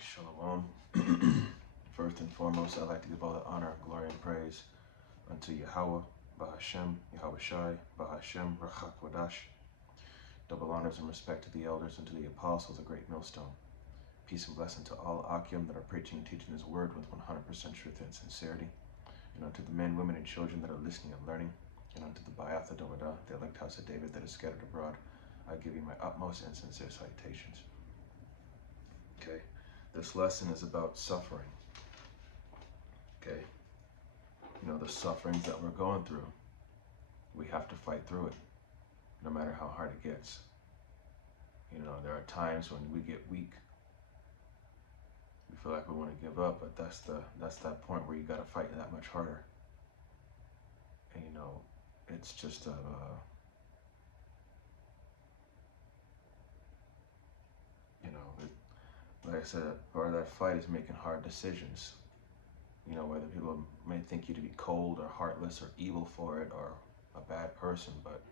Shalom. First and foremost, I'd like to give all the honor, glory, and praise unto Yahweh, Bahashem, Yahweh Shai, Bahashem, Rachak Wadash. Double honors and respect to the elders and to the apostles, a great millstone. Peace and blessing to all Akim that are preaching and teaching His word with 100% truth and sincerity. And unto the men, women, and children that are listening and learning. And unto the Bayatha Domada, the elect house of David that is scattered abroad, I give you my utmost and sincere salutations. Okay, this lesson is about suffering. Okay, you know, the sufferings that we're going through, we have to fight through it, no matter how hard it gets. You know, there are times when we get weak. We feel like we want to give up, but that's that point where you got to fight that much harder. And you know, it's just a like I said, part of that fight is making hard decisions. You know, whether people may think you to be cold or heartless or evil for it or a bad person, but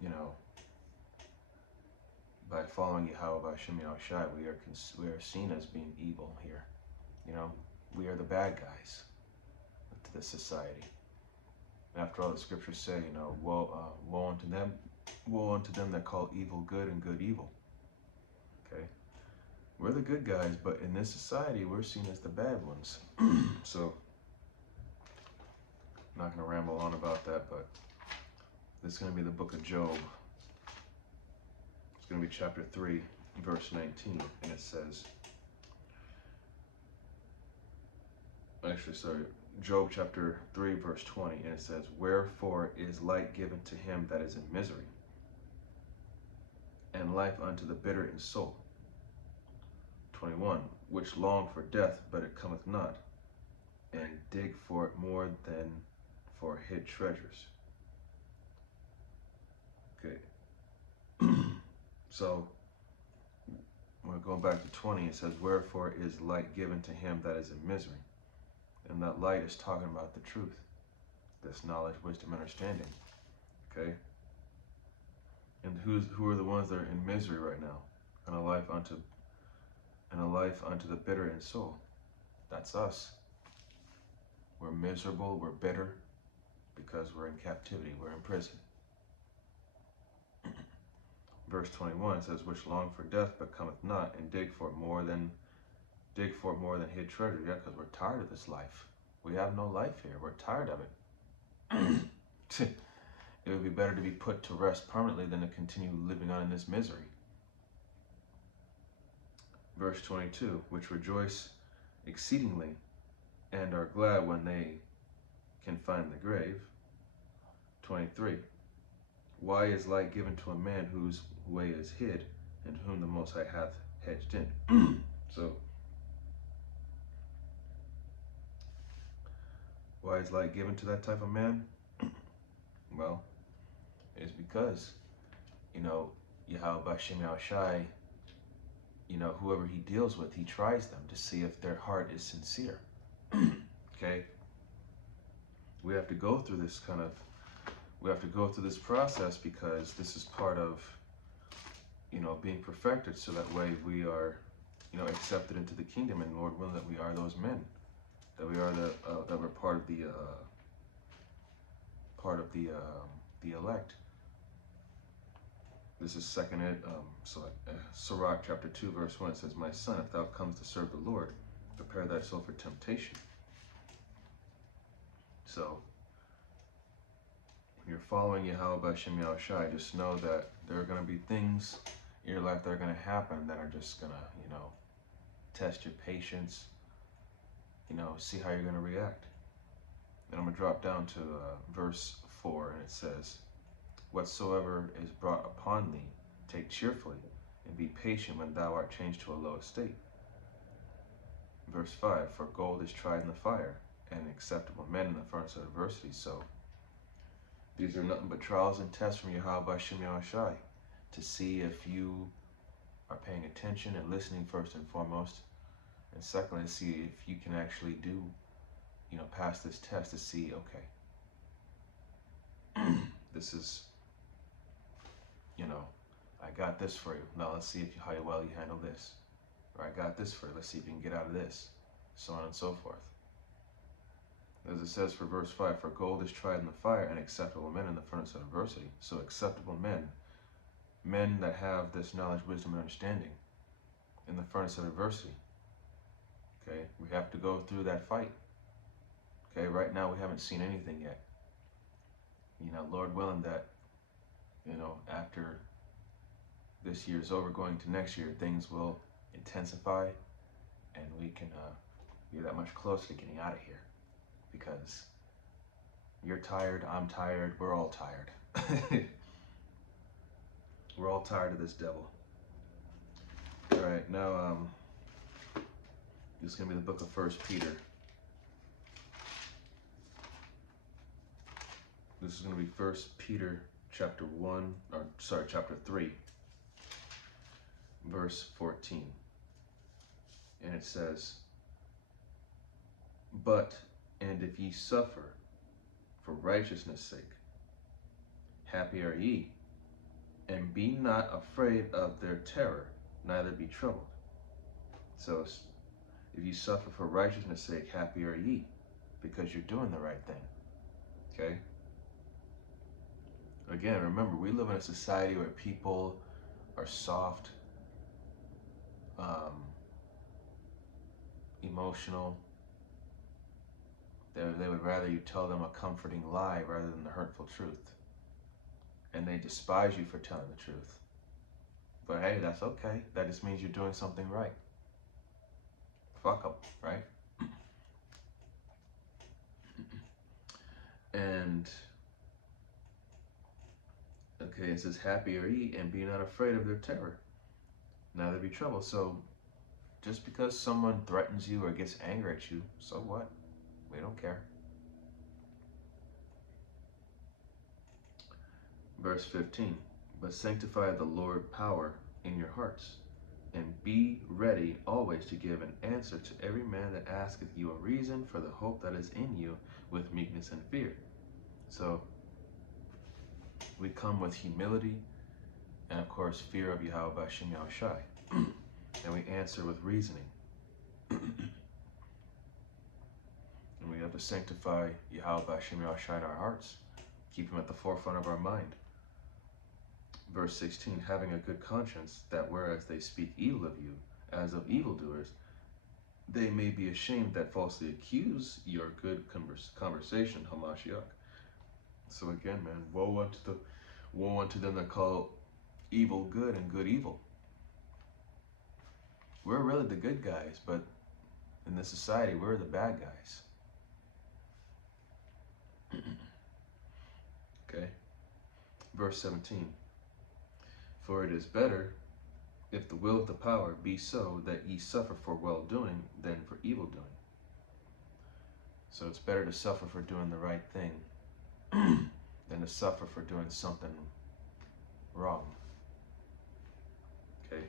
you know, by following Yahweh Hashem Shai, we are seen as being evil here. You know, we are the bad guys to this society. After all, the scriptures say, you know, woe unto them that call evil good and good evil. Okay, we're the good guys, but in this society, we're seen as the bad ones. So, I'm not going to ramble on about that, but this is going to be the book of Job. It's going to be chapter 3, verse 19, and it says, Job chapter 3, verse 20, and it says, wherefore is light given to him that is in misery, and life unto the bitter in soul. 21, which long for death, but it cometh not, and dig for it more than for hid treasures. Okay. So, when we go back to 20, it says, wherefore is light given to him that is in misery. And that light is talking about the truth, this knowledge, wisdom, understanding. Okay? And who are the ones that are in misery right now? And a life unto the bitter in soul. That's us. We're miserable, we're bitter, because we're in captivity, we're in prison. Verse 21 says, which long for death but cometh not, and dig for it more than hid treasure. Yeah, because we're tired of this life. We have no life here. We're tired of it. It would be better to be put to rest permanently than to continue living on in this misery. Verse 22, which rejoice exceedingly and are glad when they can find the grave. 23, why is light given to a man whose way is hid, and whom the Most High hath hedged in? So, why is light given to that type of man? Well, it's because, you know, Yahweh Bashem Shai, you know, whoever he deals with, he tries them to see if their heart is sincere. Okay? We have to go through this process, because this is part of, you know, being perfected, so that way we are, you know, accepted into the kingdom, and Lord willing that we are those men, that we are that we're part of the elect. This is Sirach chapter 2, verse 1. It says, my son, if thou comes to serve the Lord, prepare thyself for temptation. So, when you're following Yahweh Bashem Shai, just know that there are going to be things in your life that are going to happen that are just going to, you know, test your patience, you know, see how you're going to react. Then I'm going to drop down to verse 4, and it says, whatsoever is brought upon thee, take cheerfully, and be patient when thou art changed to a low estate. Verse 5, for gold is tried in the fire, and acceptable men in the furnace of adversity. So, these are nothing but trials and tests from Yahweh Bashem Shai, to see if you are paying attention and listening first and foremost, and secondly, to see if you can actually do, you know, pass this test, to see, okay, this is, you know, I I got this for you. Now let's see if how well you handle this. Or I got this for you. Let's see if you can get out of this. So on and so forth. As it says for verse 5, for gold is tried in the fire, and acceptable men in the furnace of adversity. So acceptable men, men that have this knowledge, wisdom, and understanding in the furnace of adversity. Okay, we have to go through that fight. Okay, right now we haven't seen anything yet. You know, Lord willing that, you know, after this year's over, going to next year, things will intensify, and we can be that much closer to getting out of here. Because you're tired, I'm tired, we're all tired. We're all tired of this devil. All right, now this is going to be the book of 1 Peter. This is going to be 1 Peter chapter 3, verse 14. And it says, and if ye suffer for righteousness' sake, happy are ye, and be not afraid of their terror, neither be troubled. So if you suffer for righteousness' sake, happy are ye, because you're doing the right thing. Okay? Again, remember, we live in a society where people are soft, emotional. They would rather you tell them a comforting lie rather than the hurtful truth. And they despise you for telling the truth. But hey, that's okay. That just means you're doing something right. Fuck them, right? And, okay, it says, happy are ye, and be not afraid of their terror, neither be troubled. So, just because someone threatens you or gets angry at you, so what? We don't care. Verse 15, but sanctify the Lord power in your hearts, and be ready always to give an answer to every man that asketh you a reason for the hope that is in you with meekness and fear. So we come with humility and, of course, fear of Yahweh B'Shem Yahushai. And we answer with reasoning. And we have to sanctify Yahweh B'Shem Yahushai in our hearts. Keep him at the forefront of our mind. Verse 16, having a good conscience, that whereas they speak evil of you, as of evildoers, they may be ashamed that falsely accuse your good conversation, Hamashiach. So again, man, woe unto them that call evil good and good evil. We're really the good guys, but in this society, we're the bad guys. Okay. Verse 17. For it is better, if the will of the power be so, that ye suffer for well-doing than for evil-doing. So it's better to suffer for doing the right thing than to suffer for doing something wrong. Okay?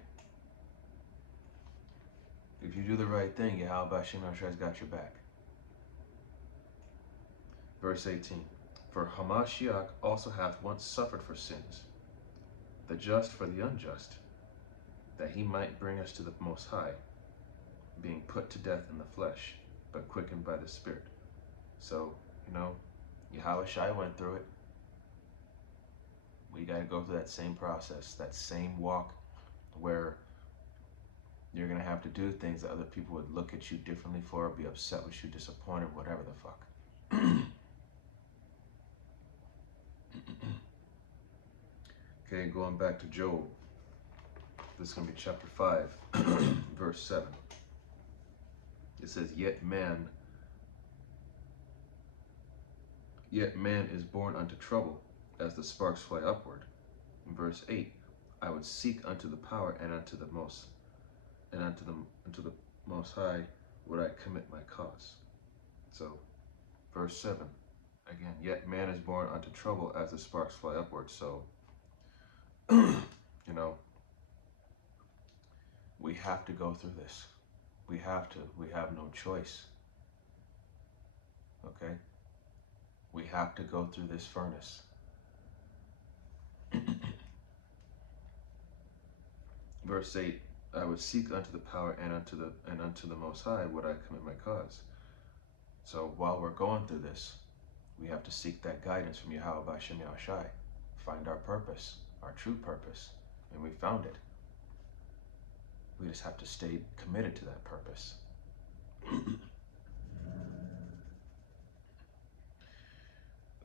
If you do the right thing, Yahweh B'Shem Yahushua's got your back. Verse 18. For Hamashiach also hath once suffered for sins, the just for the unjust, that he might bring us to the Most High, being put to death in the flesh, but quickened by the Spirit. So, you know, Yahushua went through it. We got to go through that same process, that same walk where you're going to have to do things that other people would look at you differently for, be upset with you, disappointed, whatever the fuck. Okay, going back to Job. This is going to be chapter 5, verse 7. It says, Yet man is born unto trouble, as the sparks fly upward. In verse 8, I would seek unto the power and unto the most high would I commit my cause. So, verse 7, again, yet man is born unto trouble as the sparks fly upward. So, you know, we have to go through this. We have to. We have no choice. Okay? We have to go through this furnace. Verse 8, I would seek unto the power and unto the Most High would I commit my cause. So while we're going through this, we have to seek that guidance from Yahweh B'Shem Yahushai. Find our purpose, our true purpose, and we found it. We just have to stay committed to that purpose.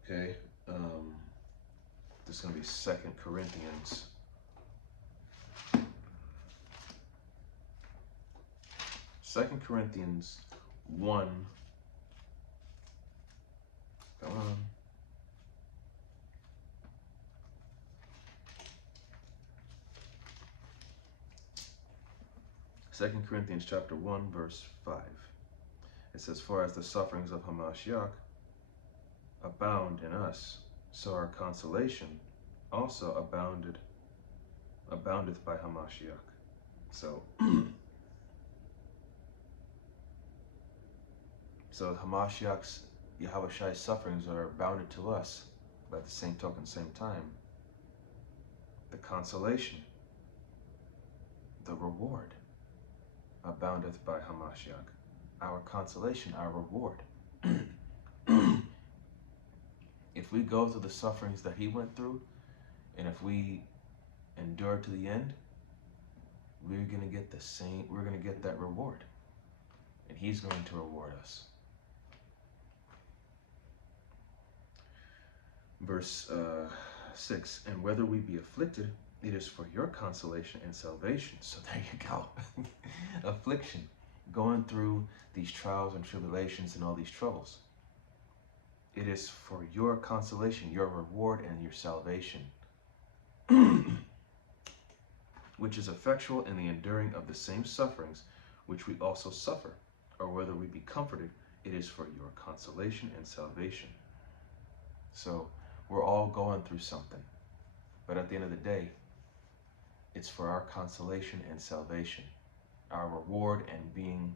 Okay, this is going to be 2 Corinthians. 2 Corinthians 1. Come on. 2 Corinthians chapter 1, verse 5. It says, for as the sufferings of Hamashiach abound in us, so our consolation also aboundeth by Hamashiach. So, so Hamashiach's, Yahweh Shai's sufferings are abounded to us, but at the same token, same time, the consolation, the reward, aboundeth by Hamashiach. Our consolation, our reward. If we go through the sufferings that he went through, and if we endure to the end, we're going to get the same, we're going to get that reward. And he's going to reward us. Verse 6, and whether we be afflicted, it is for your consolation and salvation. So there you go. Affliction, going through these trials and tribulations and all these troubles. It is for your consolation, your reward, and your salvation, which is effectual in the enduring of the same sufferings which we also suffer, or whether we be comforted, it is for your consolation and salvation. So we're all going through something, but at the end of the day, it's for our consolation and salvation, our reward and being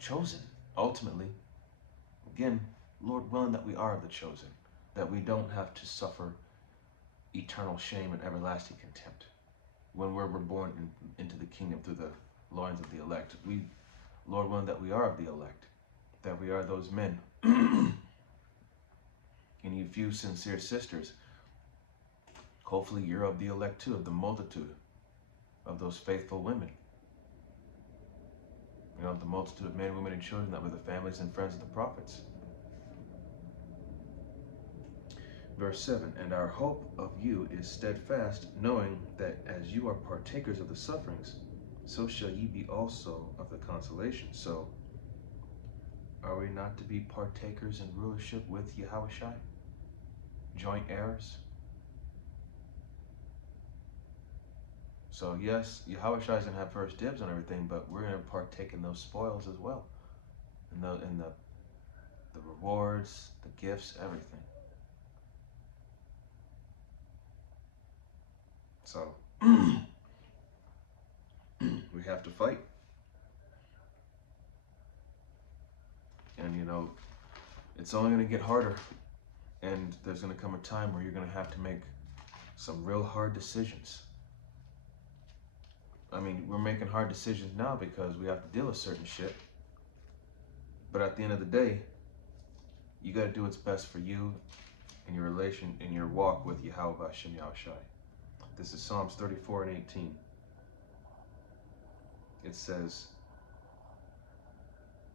chosen, ultimately. Again, Lord willing that we are the chosen, that we don't have to suffer eternal shame and everlasting contempt when we're reborn into the kingdom through the loins of the elect. Lord willing that we are of the elect, that we are those men. And you few sincere sisters, hopefully you're of the elect too, of the multitude of those faithful women. You know, the multitude of men, women, and children that were the families and friends of the prophets. Verse 7, and our hope of you is steadfast, knowing that as you are partakers of the sufferings, so shall ye be also of the consolation. So, are we not to be partakers in rulership with Yahweh Shai? Joint heirs? So yes, Yahweh Shai is going to have first dibs on everything, but we're going to partake in those spoils as well. In the rewards, the gifts, everything. So, we have to fight. And you know, it's only going to get harder. And there's going to come a time where you're going to have to make some real hard decisions. I mean, we're making hard decisions now because we have to deal with certain shit. But at the end of the day, you got to do what's best for you in your relation, in your walk with Yahweh B'Shem Yahushai. This is Psalms 34 and 18. It says,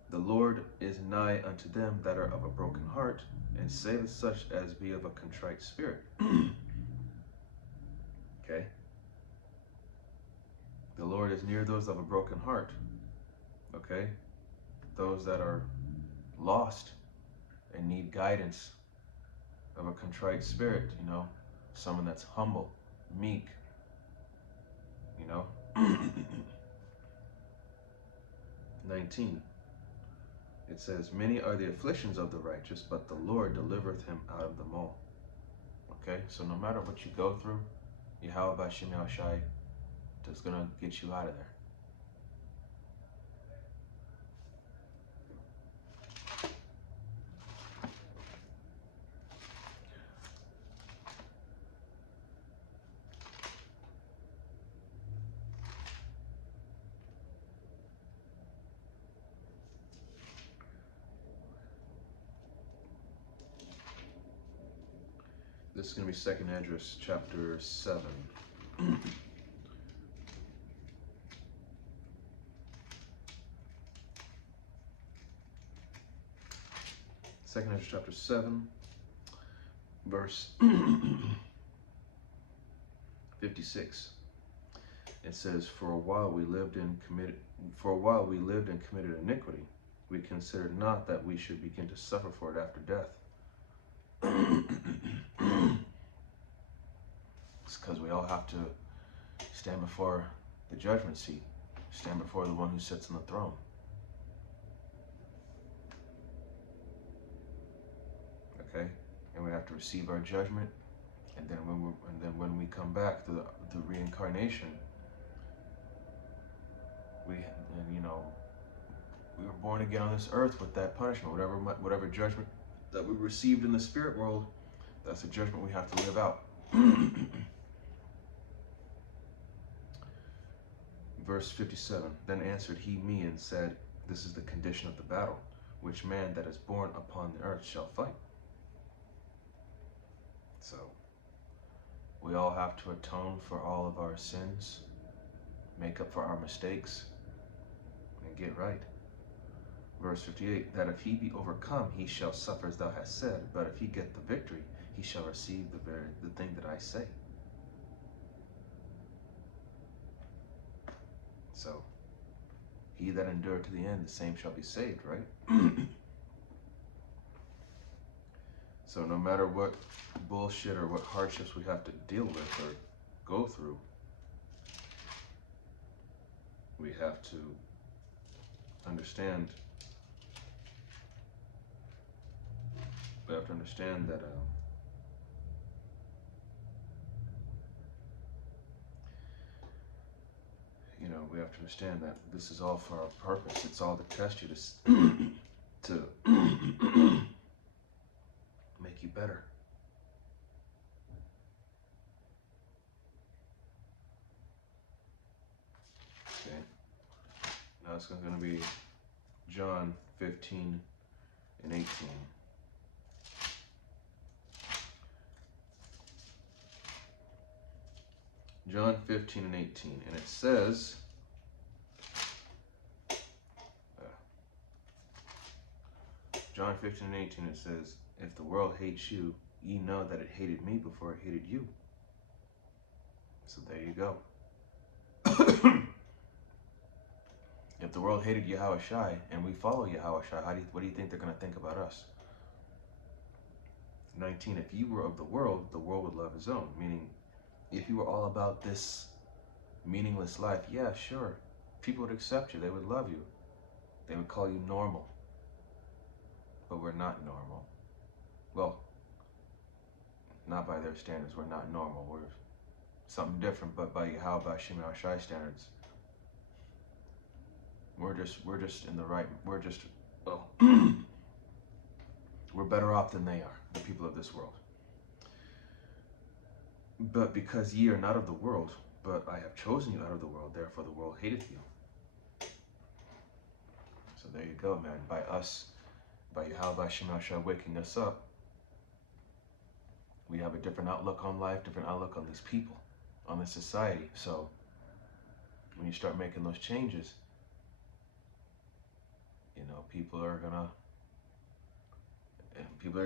the Lord is nigh unto them that are of a broken heart, and saveth such as be of a contrite spirit. Okay? The Lord is near those of a broken heart. Okay? Those that are lost and need guidance of a contrite spirit, you know, someone that's humble, meek, you know. 19. It says, many are the afflictions of the righteous, but the Lord delivereth him out of them all. Okay, so no matter what you go through, Yahweh B'Shem Yahushai is going to get you out of there. This is going to be 2nd Esdras chapter 7. 2nd Esdras chapter 7, verse 56. It says, For a while we lived and committed iniquity. We considered not that we should begin to suffer for it after death. It's because we all have to stand before the judgment seat, stand before the one who sits on the throne. Okay, and we have to receive our judgment, and then when we come back to the reincarnation, we were born again on this earth with that punishment, whatever judgment that we received in the spirit world. That's the judgment we have to live out. Verse 57, Then answered he me and said, This is the condition of the battle, which man that is born upon the earth shall fight. So, we all have to atone for all of our sins, make up for our mistakes, and get right. Verse 58, That if he be overcome, he shall suffer as thou hast said, but if he get the victory, he shall receive the thing that I say. So, he that endured to the end, the same shall be saved, right? So no matter what bullshit or what hardships we have to deal with or go through, we have to understand. We have to understand that we have to understand that this is all for our purpose. It's all to test you to make you better. Okay. Now it's going to be John 15 and 18. John 15 and 18, and it says, John 15 and 18, it says, If the world hates you, ye know that it hated me before it hated you. So there you go. If the world hated Yahushai and we follow Yahushai, what do you think they're going to think about us? 19, if you were of the world would love his own. Meaning, if you were all about this meaningless life, yeah, sure. People would accept you. They would love you. They would call you normal. But we're not normal. Well, not by their standards. We're not normal. We're something different, but by Yahweh Shem Shai standards, we're just in the right. We're better off than they are, the people of this world. But because ye are not of the world, but I have chosen you out of the world, therefore the world hateth you. So there you go, man. By Yahweh Shem Shai waking us up, we have a different outlook on life, different outlook on these people, on this society. So when you start making those changes, people are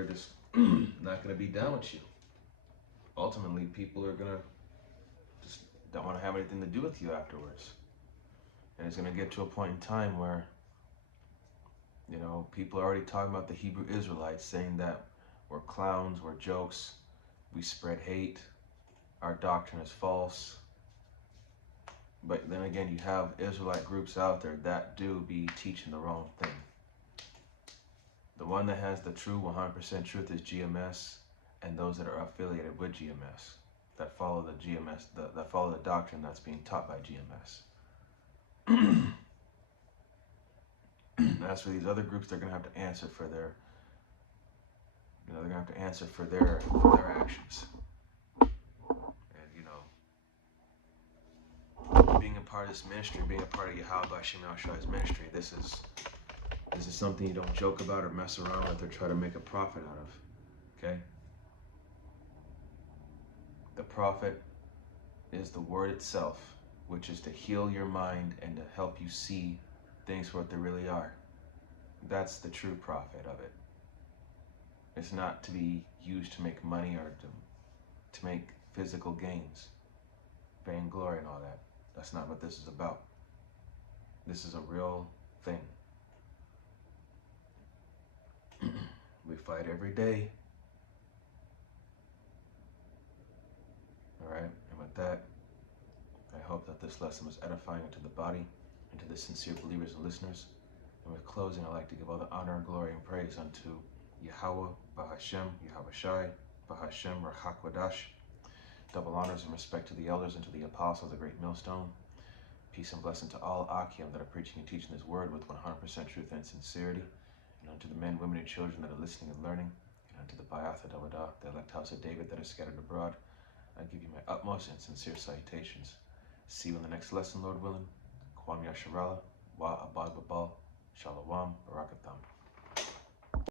just not gonna be down with you. Ultimately, people are gonna just don't want to have anything to do with you afterwards. And it's gonna get to a point in time where, people are already talking about the Hebrew Israelites, saying that we're clowns, we're jokes, we spread hate, our doctrine is false. But then again, you have Israelite groups out there that do be teaching the wrong thing. The one that has the true 100% truth is GMS, and those that are affiliated with GMS, that follow the GMS, that follow the doctrine that's being taught by GMS. As for these other groups, they're going to have to answer for their, they're going to have to answer for their actions. And being a part of this ministry, being a part of Yahweh Shem Shai's ministry, this is something you don't joke about or mess around with or try to make a profit out of. Okay? The prophet is the word itself, which is to heal your mind and to help you see things for what they really are. That's the true prophet of it. It's not to be used to make money or to make physical gains, vainglory and all that. That's not what this is about. This is a real thing. We fight every day. All right, and with that, I hope that this lesson was edifying unto the body and to the sincere believers and listeners. And with closing, I'd like to give all the honor and glory and praise unto Yahweh, Bahashem, Yahweh Shai, Bahashem, Rachakwadash. Double honors and respect to the elders and to the apostles, the great millstone. Peace and blessing to all Akim that are preaching and teaching this word with 100% truth and sincerity. And unto the men, women, and children that are listening and learning. And unto the Bayatha Dawadah, the elect house of David that are scattered abroad. I give you my utmost and sincere salutations. See you in the next lesson, Lord willing. Kwam Yasharala, Wa Abad Babal, Shalom, Barakatam.